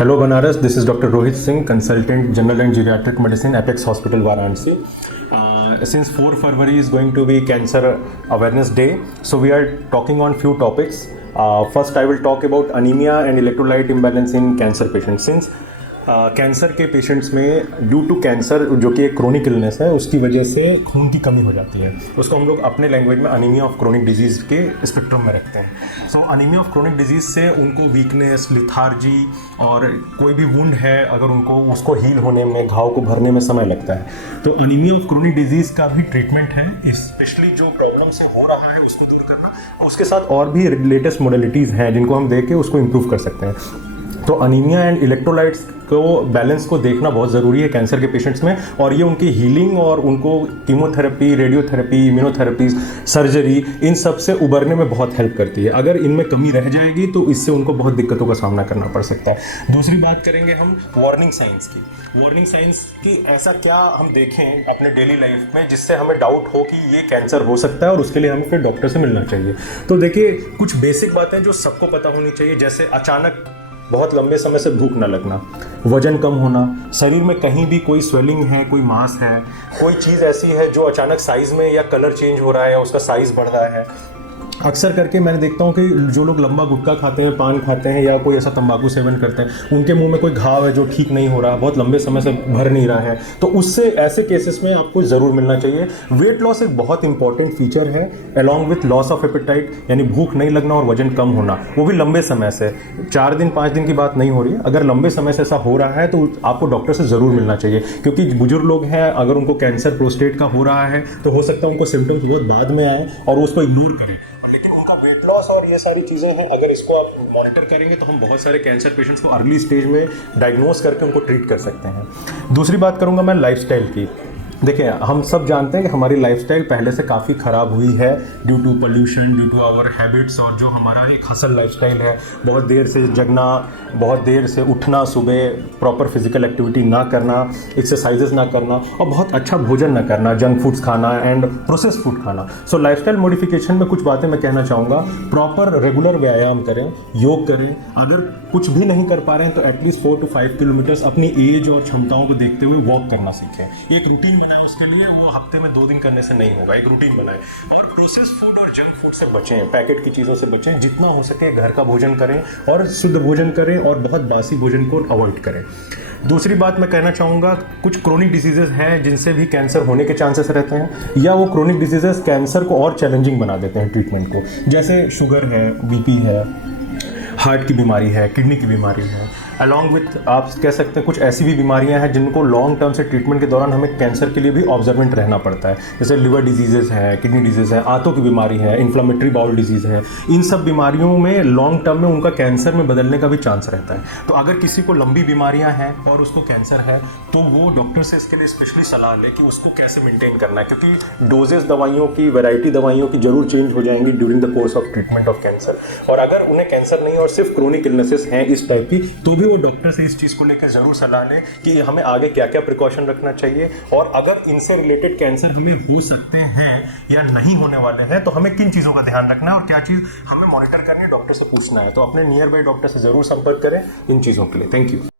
Hello Banaras, this is Dr. Rohit Singh, Consultant General and Geriatric Medicine, Apex Hospital, Varanasi. Since 4 February is going to be Cancer Awareness Day, so we are talking on few topics. First I will talk about anemia and electrolyte imbalance in cancer patients. Since cancer के patients में due to cancer जो कि एक chronic illness है उसकी वजह से खून की कमी हो जाती है, उसको हम लोग अपने लैंग्वेज में अनीमिया ऑफ क्रोनिक डिजीज़ के स्पेक्ट्रम में रखते हैं। सो अनीमिया ऑफ क्रोनिक डिजीज़ से उनको वीकनेस, लिथार्जी और कोई भी वुंड है अगर उनको उसको हील होने में, घाव को भरने में समय लगता है। तो अनीमिया ऑफ क्रोनिक डिजीज़ का भी ट्रीटमेंट है, स्पेशली जो प्रॉब्लम से हो रहा है उसको दूर करना। उसके साथ और भी लेटेस्ट मॉडलिटीज़ हैं जिनको हम देख के उसको इम्प्रूव कर सकते हैं। तो अनीमिया एंड इलेक्ट्रोलाइट्स को बैलेंस को देखना बहुत ज़रूरी है कैंसर के पेशेंट्स में, और ये उनकी हीलिंग और उनको कीमोथेरेपी, रेडियोथेरेपी, इम्यूनोथेरेपी, सर्जरी, इन सब से उबरने में बहुत हेल्प करती है। अगर इनमें कमी रह जाएगी तो इससे उनको बहुत दिक्कतों का सामना करना पड़ सकता है। दूसरी बात करेंगे हम वार्निंग साइंस की। वार्निंग साइंस की ऐसा क्या हम देखें अपने डेली लाइफ में जिससे हमें डाउट हो कि ये कैंसर हो सकता है और उसके लिए हमें फिर डॉक्टर से मिलना चाहिए। तो देखिए, कुछ बेसिक बातें जो सबको पता होनी चाहिए, जैसे अचानक बहुत लंबे समय से भूख न लगना, वजन कम होना, शरीर में कहीं भी कोई स्वेलिंग है, कोई मांस है, कोई चीज़ ऐसी है जो अचानक साइज़ में या कलर चेंज हो रहा है या उसका साइज़ बढ़ रहा है। अक्सर करके मैंने देखता हूँ कि जो लोग लंबा गुटखा खाते हैं, पान खाते हैं या कोई ऐसा तंबाकू सेवन करते हैं, उनके मुंह में कोई घाव है जो ठीक नहीं हो रहा, बहुत लंबे समय से भर नहीं रहा है, तो उससे ऐसे केसेस में आपको ज़रूर मिलना चाहिए। वेट लॉस एक बहुत इंपॉर्टेंट फीचर है, along with loss of appetite, यानी भूख नहीं लगना और वजन कम होना, वो भी लंबे समय से। 4 दिन 5 दिन की बात नहीं हो रही है, अगर लंबे समय से ऐसा हो रहा है तो आपको डॉक्टर से ज़रूर मिलना चाहिए। क्योंकि बुजुर्ग लोग हैं, अगर उनको कैंसर प्रोस्टेट का हो रहा है तो हो सकता है उनको सिम्टम्स बहुत बाद में आए और उसको इग्नोर करें। वेट लॉस और ये सारी चीज़ें हैं, अगर इसको आप मॉनिटर करेंगे तो हम बहुत सारे कैंसर पेशेंट्स को अर्ली स्टेज में डायग्नोस करके उनको ट्रीट कर सकते हैं। दूसरी बात करूंगा मैं लाइफस्टाइल की। देखिए, हम सब जानते हैं कि हमारी लाइफस्टाइल पहले से काफ़ी ख़राब हुई है due to pollution, due to our habits, और जो हमारा एक हसल लाइफस्टाइल है, बहुत देर से जगना, बहुत देर से उठना, सुबह प्रॉपर फिजिकल एक्टिविटी ना करना, एक्सरसाइजेस ना करना और बहुत अच्छा भोजन ना करना, जंक फूड्स खाना एंड प्रोसेस फूड खाना। सो लाइफस्टाइल मॉडिफिकेशन में कुछ बातें मैं कहना चाहूँगा। प्रॉपर रेगुलर व्यायाम करें, योग करें, अगर कुछ भी नहीं कर पा रहे हैं तो एटलीस्ट 4 to 5 किलोमीटर्स अपनी एज और क्षमताओं को देखते हुए वॉक करना सीखें। एक रूटीन बनाएं उसके लिए, वो हफ्ते में 2 दिन करने से नहीं होगा, एक रूटीन बनाएं। और प्रोसेस फूड और जंक फूड से बचें, पैकेट की चीज़ों से बचें, जितना हो सके घर का भोजन करें और शुद्ध भोजन करें और बहुत बासी भोजन को अवॉइड करें। दूसरी बात मैं कहना चाहूँगा, कुछ क्रोनिक डिजीजेस हैं जिनसे भी कैंसर होने के चांसेस रहते हैं, या वो क्रोनिक डिजीजेस कैंसर को और चैलेंजिंग बना देते हैं ट्रीटमेंट को, जैसे शुगर है, बीपी है, हार्ट की बीमारी है, किडनी की बीमारी है, अलॉन्ग विथ आप कह सकते हैं कुछ ऐसी भी बीमारियां हैं जिनको लॉन्ग टर्म से ट्रीटमेंट के दौरान हमें कैंसर के लिए भी ऑब्जर्वेंट रहना पड़ता है, जैसे लिवर डिजीजेज है, किडनी डिजीज़ है, आंतों की बीमारी है, इन्फ्लेमेटरी बाउल डिजीज़ है। इन सब बीमारियों में लॉन्ग टर्म में उनका कैंसर में बदलने का भी चांस रहता है। तो अगर किसी को लंबी बीमारियां हैं और उसको कैंसर है तो वो डॉक्टर से इसके लिए स्पेशली सलाह ले कि उसको कैसे मेंटेन करना है, क्योंकि डोजेस दवाइयों की, वैरायटी दवाइयों की जरूर चेंज हो जाएंगी during the course of treatment of cancer. और अगर उन्हें कैंसर नहीं और सिर्फ क्रोनिक इलनेसेस हैं इस टाइप की, तो भी वो डॉक्टर से इस चीज़ को लेकर जरूर सलाह लें कि हमें आगे क्या क्या प्रिकॉशन रखना चाहिए, और अगर इनसे रिलेटेड कैंसर हमें हो सकते हैं या नहीं होने वाले हैं तो हमें किन चीज़ों का ध्यान रखना है और क्या चीज़ हमें मॉनिटर करनी है, डॉक्टर से पूछना है। तो अपने नियर बाय डॉक्टर से जरूर संपर्क करें इन चीज़ों के लिए। Thank you.